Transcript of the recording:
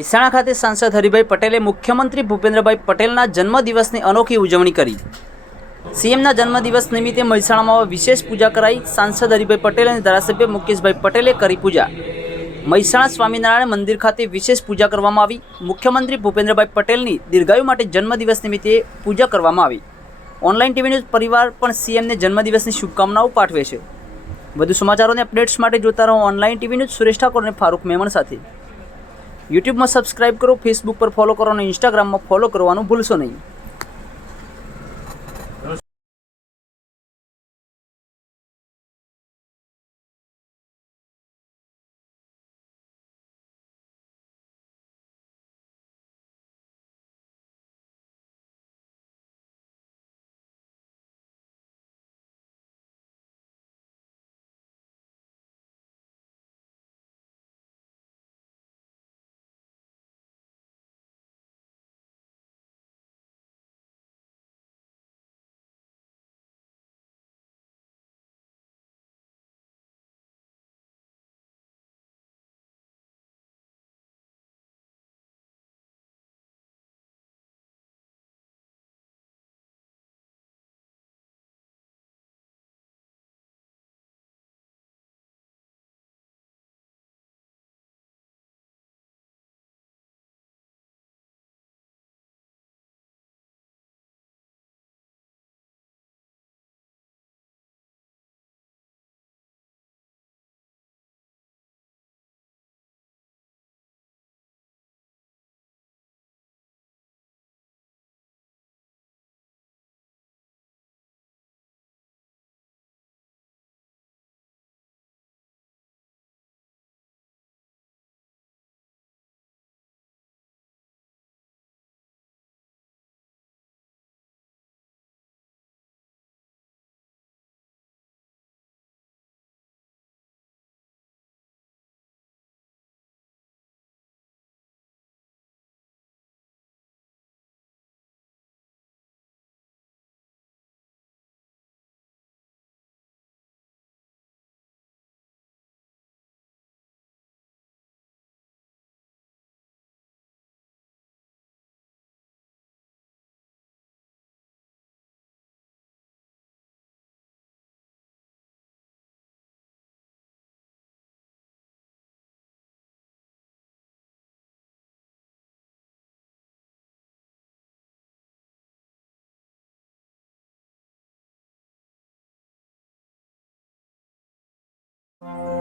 મહેસાણા ખાતે સાંસદ હરિભાઈ પટેલે મુખ્યમંત્રી ભૂપેન્દ્રભાઈ પટેલના જન્મદિવસની અનોખી ઉજવણી કરી. સીએમના જન્મદિવસ નિમિત્તે મહેસાણામાં વિશેષ પૂજા કરાઈ સાંસદ હરિભાઈ પટેલ અને ધારાસભ્ય મુકેશભાઈ પટેલે કરી પૂજા. મહેસાણા સ્વામિનારાયણ મંદિર ખાતે વિશેષ પૂજા કરવામાં આવી. મુખ્યમંત્રી ભૂપેન્દ્રભાઈ પટેલની દીર્ઘાયુ માટે જન્મદિવસ નિમિત્તે પૂજા કરવામાં આવી. ઓનલાઈન ટીવી ન્યૂઝ પરિવાર પણ સીએમને જન્મદિવસની શુભકામનાઓ પાઠવે છે. વધુ સમાચારોને અપડેટ્સ માટે જોતા રહો online TV news Suresh Thakor અને ફારૂક મેમણ સાથે. યુટ્યુબમાં સબસ્ક્રાઇબ કરો ફેસબુક પર ફોલો કરો અને ઇન્સ્ટાગ્રામમાં ફોલો કરવાનું ભૂલશો નહીં. you